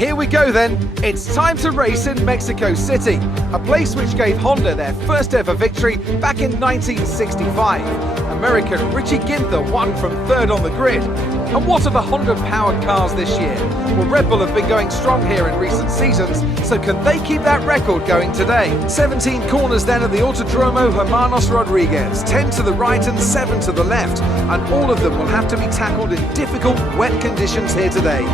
Here we go then, it's time to race in Mexico City, a place which gave Honda their first ever victory back in 1965. American Richie Ginther won from third on the grid. And what are the Honda-powered cars this year? Well, Red Bull have been going strong here in recent seasons, so can they keep that record going today? 17 corners then at the Autodromo Hermanos Rodriguez, 10 to the right and 7 to the left, and all of them will have to be tackled in difficult, wet conditions here today.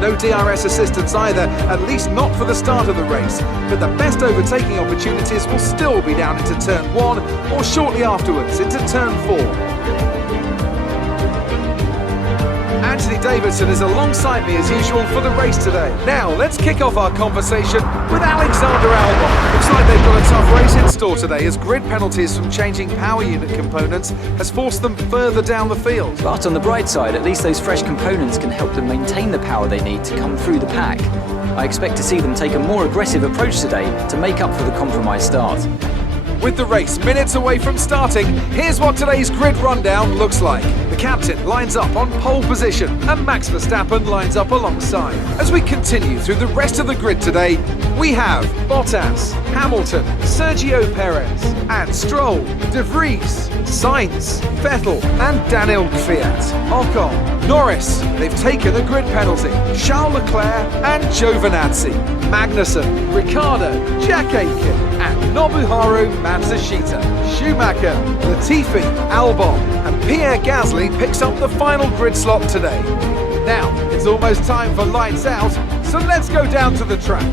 No DRS assistance either, at least not for the start of the race, but the best overtaking opportunities will still be down into turn 1 or shortly afterwards into turn 4. Anthony Davidson is alongside me as usual for the race today. Now let's kick off our conversation with Alexander Albon. Looks like they've got a tough race in store today as grid penalties from changing power unit components has forced them further down the field. But on the bright side, at least those fresh components can help them maintain the power they need to come through the pack. I expect to see them take a more aggressive approach today to make up for the compromised start. With the race minutes away from starting, here's what today's grid rundown looks like. The captain lines up on pole position and Max Verstappen lines up alongside. As we continue through the rest of the grid today, we have Bottas, Hamilton, Sergio Perez and Stroll, De Vries, Sainz, Vettel and Daniel Kvyat. Ocon, Norris, they've taken a grid penalty, Charles Leclerc and Giovinazzi, Magnussen, Ricciardo, Jack Aitken and Nobuharu Matsushita. Schumacher, Latifi, Albon and Pierre Gasly picks up the final grid slot today. Now, it's almost time for lights out, so let's go down to the track.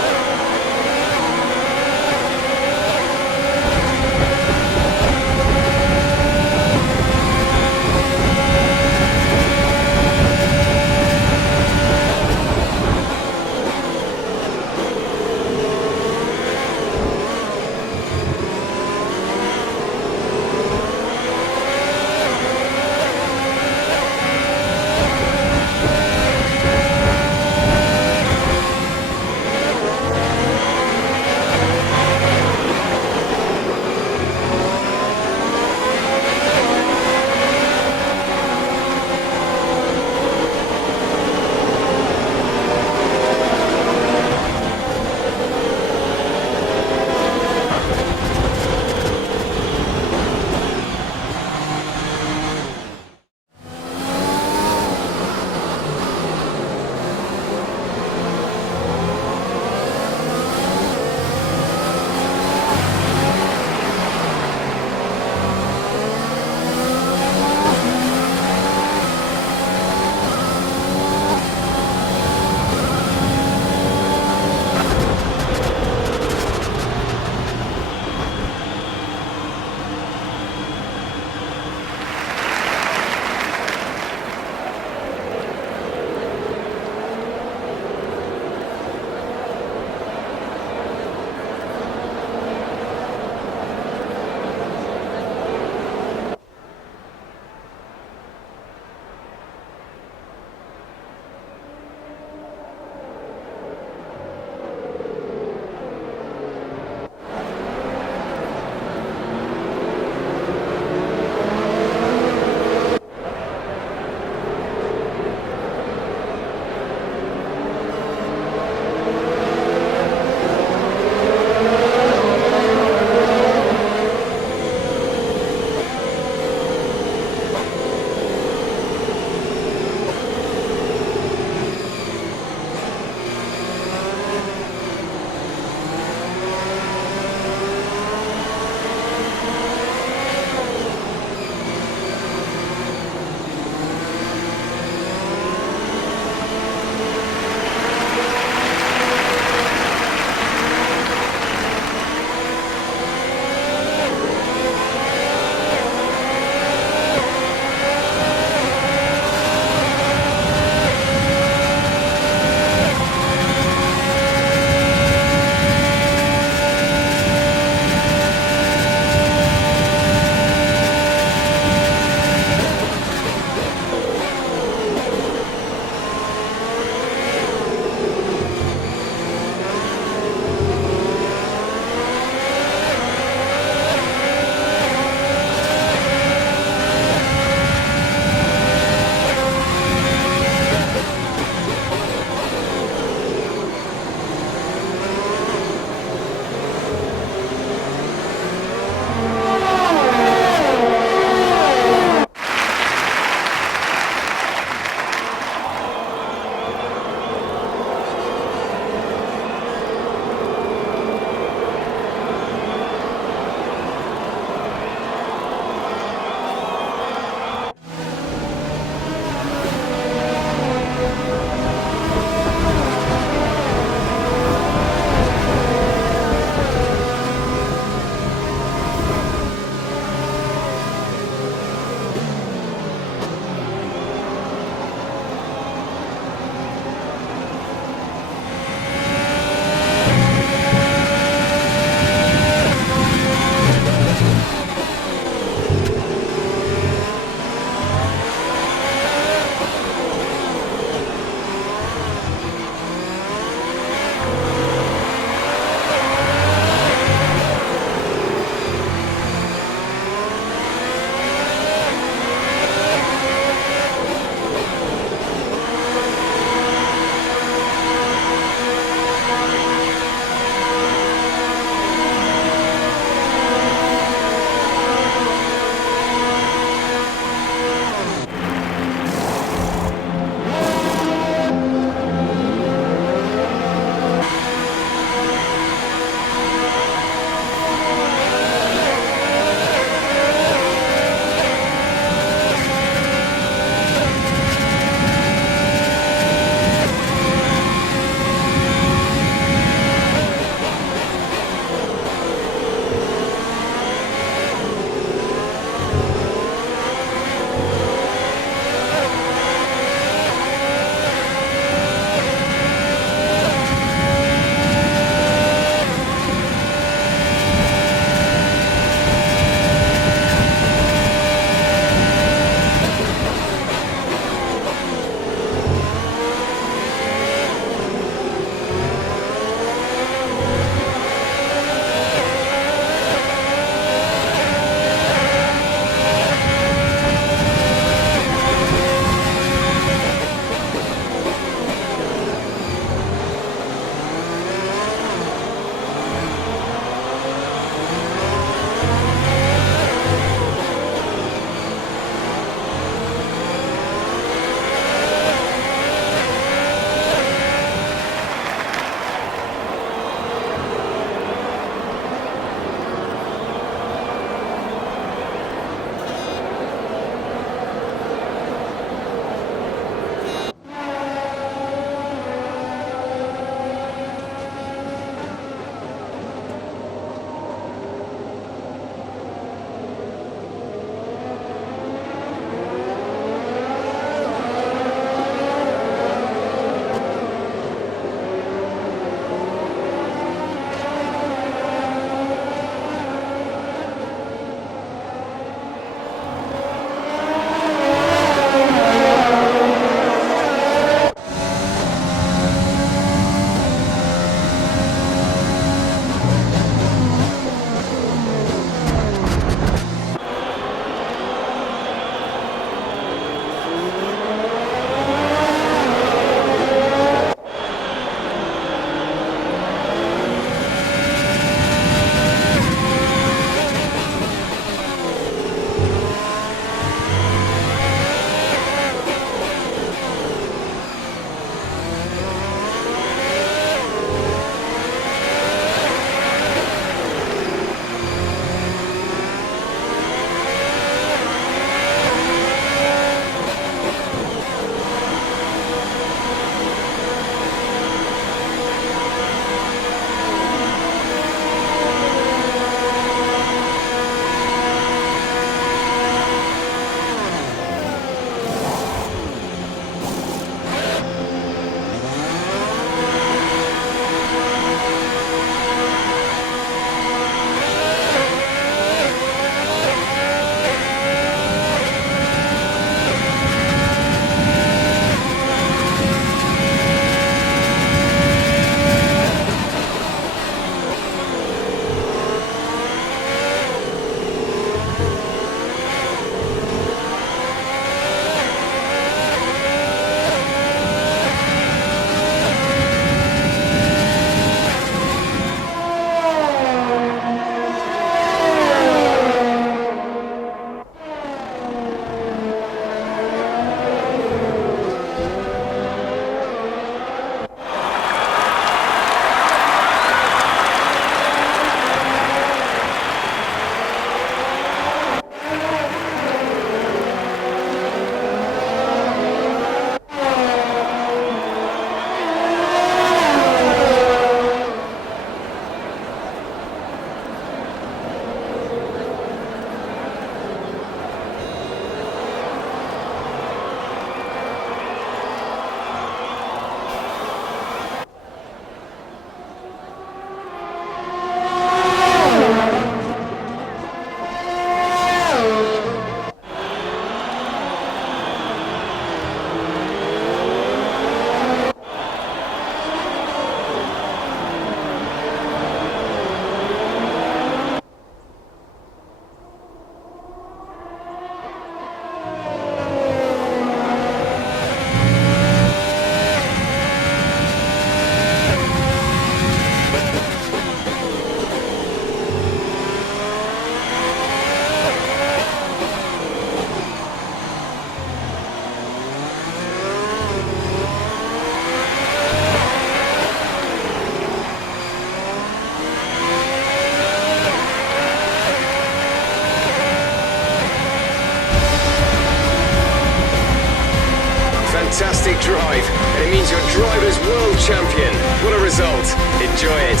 fantastic drive, and it means your driver's world champion. What a result. Enjoy it.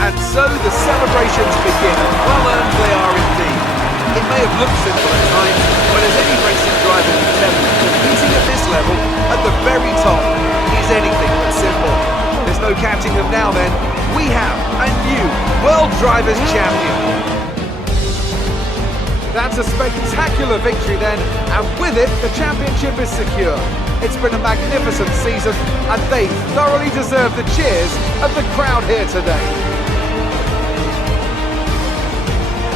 And so the celebrations begin, and well earned they are indeed. It may have looked simple at times, but as any racing driver will tell you, competing at this level, at the very top, is anything but simple. There's no counting them now then. We have a new World Drivers' Champion. That's a spectacular victory then, and with it, the championship is secure. It's been a magnificent season, and they thoroughly deserve the cheers of the crowd here today.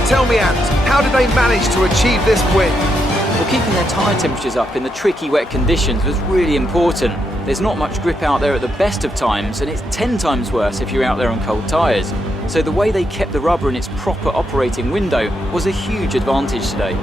Tell me, Ant, how did they manage to achieve this win? Well, keeping their tyre temperatures up in the tricky wet conditions was really important. There's not much grip out there at the best of times, and it's 10 times worse if you're out there on cold tyres. So the way they kept the rubber in its proper operating window was a huge advantage today.